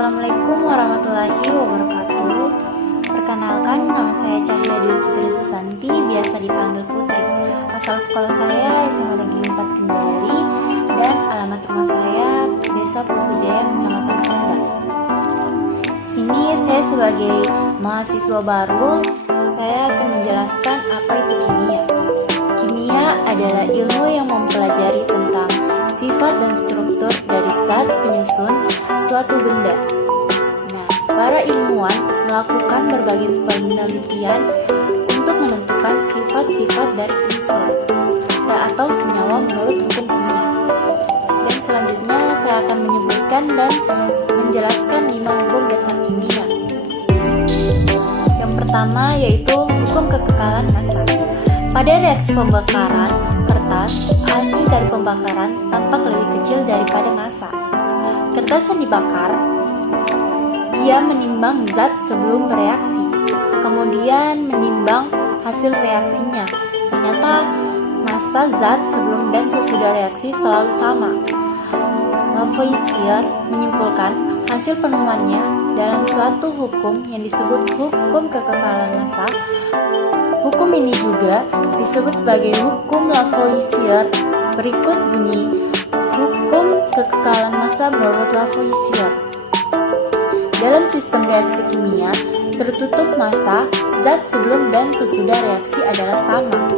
Assalamualaikum warahmatullahi wabarakatuh. Perkenalkan, nama saya Cahya Dewi Putri Susanti, biasa dipanggil Putri. Asal sekolah saya SMA Negeri 4 Kendari, dan alamat rumah saya Desa Pusujaya, Kecamatan Konda. Sini saya sebagai mahasiswa baru, saya akan menjelaskan apa itu kimia. Kimia adalah ilmu yang mempelajari tentang sifat dan struktur dari zat penyusun suatu benda. Nah, para ilmuwan melakukan berbagai penelitian untuk menentukan sifat-sifat dari unsur atau senyawa menurut hukum kimia. Dan selanjutnya saya akan menyebutkan dan menjelaskan 5 hukum dasar kimia. Yang pertama yaitu hukum kekekalan massa. Pada reaksi pembakaran kertas, hasil dari pembakaran tampak lebih kecil daripada massa. Kertas yang dibakar, dia menimbang zat sebelum bereaksi, kemudian menimbang hasil reaksinya. Ternyata massa zat sebelum dan sesudah reaksi selalu sama. Lavoisier menyimpulkan hasil penemuannya dalam suatu hukum yang disebut hukum kekekalan massa. Hukum ini juga disebut sebagai hukum Lavoisier. Berikut bunyi hukum kekekalan massa menurut Lavoisier. Dalam sistem reaksi kimia, tertutup massa, zat sebelum dan sesudah reaksi adalah sama.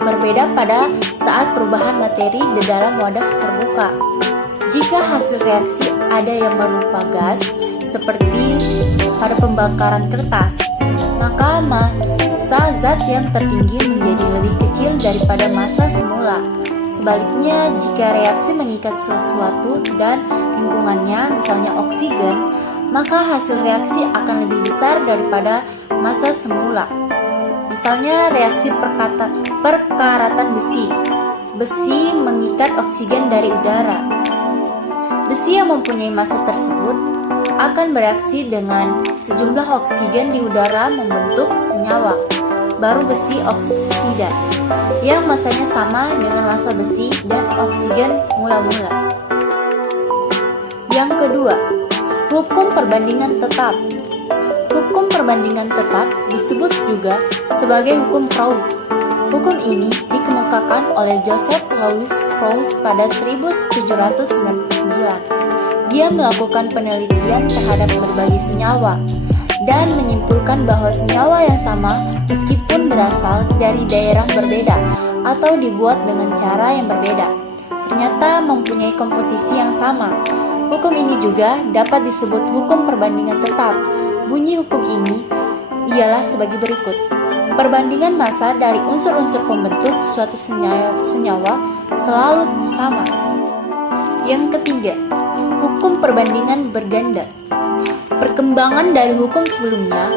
Berbeda pada saat perubahan materi di dalam wadah terbuka. Jika hasil reaksi ada yang berupa gas, seperti pada pembakaran kertas, maka massa zat yang tertinggi menjadi lebih kecil daripada massa semula. Sebaliknya, jika reaksi mengikat sesuatu dan lingkungannya, misalnya oksigen, maka hasil reaksi akan lebih besar daripada massa semula. Misalnya reaksi perkaratan besi. Besi mengikat oksigen dari udara. Besi yang mempunyai massa tersebut akan bereaksi dengan sejumlah oksigen di udara membentuk senyawa, baru besi oksida, yang massanya sama dengan massa besi dan oksigen mula-mula. Yang kedua, hukum perbandingan tetap. Hukum perbandingan tetap disebut juga sebagai hukum Proust. Hukum ini dikemukakan oleh Joseph Louis Proust pada 1799. Dia melakukan penelitian terhadap berbagai senyawa dan menyimpulkan bahwa senyawa yang sama meskipun berasal dari daerah berbeda atau dibuat dengan cara yang berbeda, ternyata mempunyai komposisi yang sama. Hukum ini juga dapat disebut hukum perbandingan tetap. Bunyi hukum ini ialah sebagai berikut. Perbandingan massa dari unsur-unsur pembentuk suatu senyawa selalu sama. Yang ketiga, hukum perbandingan berganda. Perkembangan dari hukum sebelumnya,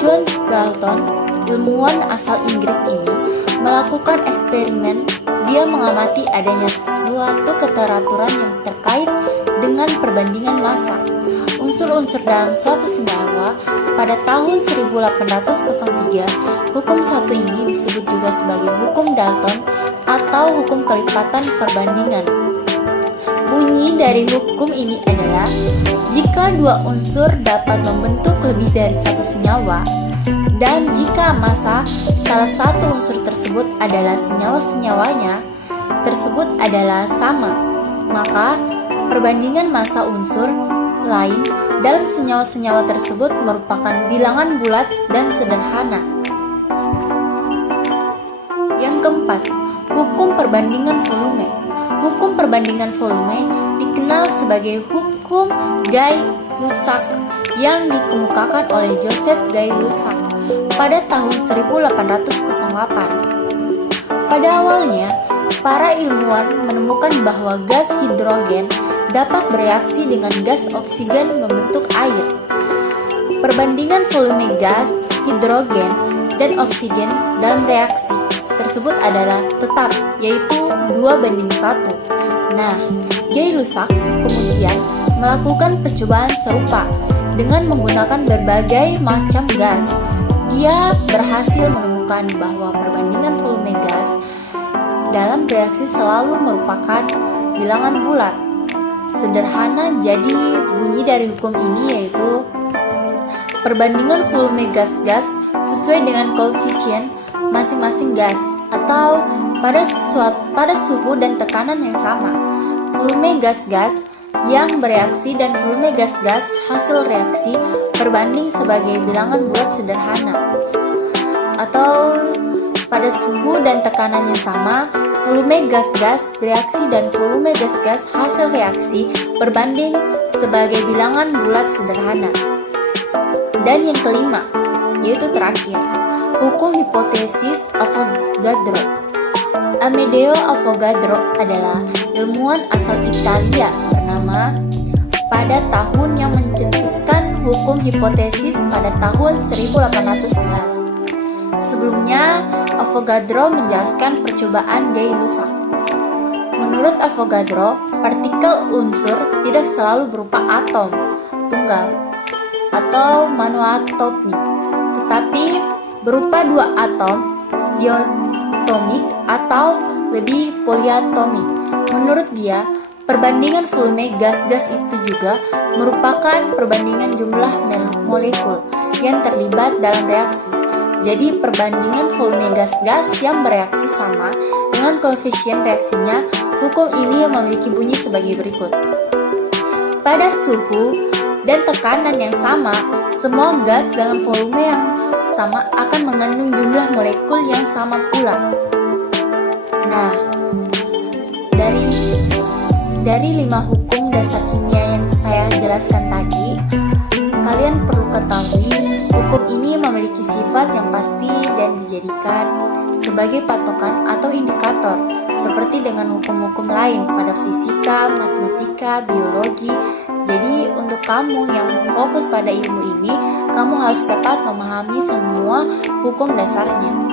John Dalton, ilmuwan asal Inggris ini, melakukan eksperimen. Dia mengamati adanya suatu keteraturan yang terkait dengan perbandingan massa unsur-unsur dalam suatu senyawa. Pada tahun 1803, hukum satu ini disebut juga sebagai hukum Dalton atau hukum kelipatan perbandingan. Bunyi dari hukum ini adalah, jika dua unsur dapat membentuk lebih dari satu senyawa, dan jika massa salah satu unsur tersebut adalah senyawa-senyawanya tersebut adalah sama, maka perbandingan massa unsur lain dalam senyawa-senyawa tersebut merupakan bilangan bulat dan sederhana. Yang keempat, hukum perbandingan volume. Hukum perbandingan volume dikenal sebagai hukum Gay-Lussac yang dikemukakan oleh Joseph Gay-Lussac pada tahun 1808. Pada awalnya, para ilmuwan menemukan bahwa gas hidrogen dapat bereaksi dengan gas oksigen membentuk air. Perbandingan volume gas, hidrogen, dan oksigen dalam reaksi tersebut adalah tetap, yaitu 2:1. Nah, Gay-Lussac kemudian melakukan percobaan serupa dengan menggunakan berbagai macam gas. Dia berhasil menemukan bahwa perbandingan volume gas dalam reaksi selalu merupakan bilangan bulat. sederhana. Jadi bunyi dari hukum ini yaitu perbandingan volume gas-gas sesuai dengan koefisien masing-masing gas atau pada suhu dan tekanan yang sama. Volume gas-gas yang bereaksi dan volume gas-gas hasil reaksi berbanding sebagai bilangan bulat sederhana. Atau pada suhu dan tekanan yang sama, volume gas-gas bereaksi dan volume gas-gas hasil reaksi berbanding sebagai bilangan bulat sederhana. Dan yang kelima, yaitu terakhir, hukum hipotesis Avogadro. Amedeo Avogadro adalah ilmuwan asal Italia bernama pada tahun yang mencetuskan hukum hipotesis pada tahun 1811. Sebelumnya, Avogadro menjelaskan percobaan Gay-Lussac. Menurut Avogadro, partikel unsur tidak selalu berupa atom tunggal atau monoatomik, tetapi berupa dua atom diatomik atau lebih poliatomik. Menurut dia, perbandingan volume gas-gas itu juga merupakan perbandingan jumlah molekul yang terlibat dalam reaksi. Jadi perbandingan volume gas-gas yang bereaksi sama dengan koefisien reaksinya. Hukum ini memiliki bunyi sebagai berikut. Pada suhu dan tekanan yang sama, semua gas dengan volume yang sama akan mengandung jumlah molekul yang sama pula. Nah, dari 5 hukum dasar kimia yang saya jelaskan tadi, kalian perlu ketahui hukum ini memiliki sifat yang pasti dan dijadikan sebagai patokan atau indikator, seperti dengan hukum-hukum lain pada fisika, matematika, biologi. Jadi untuk kamu yang fokus pada ilmu ini, kamu harus dapat memahami semua hukum dasarnya.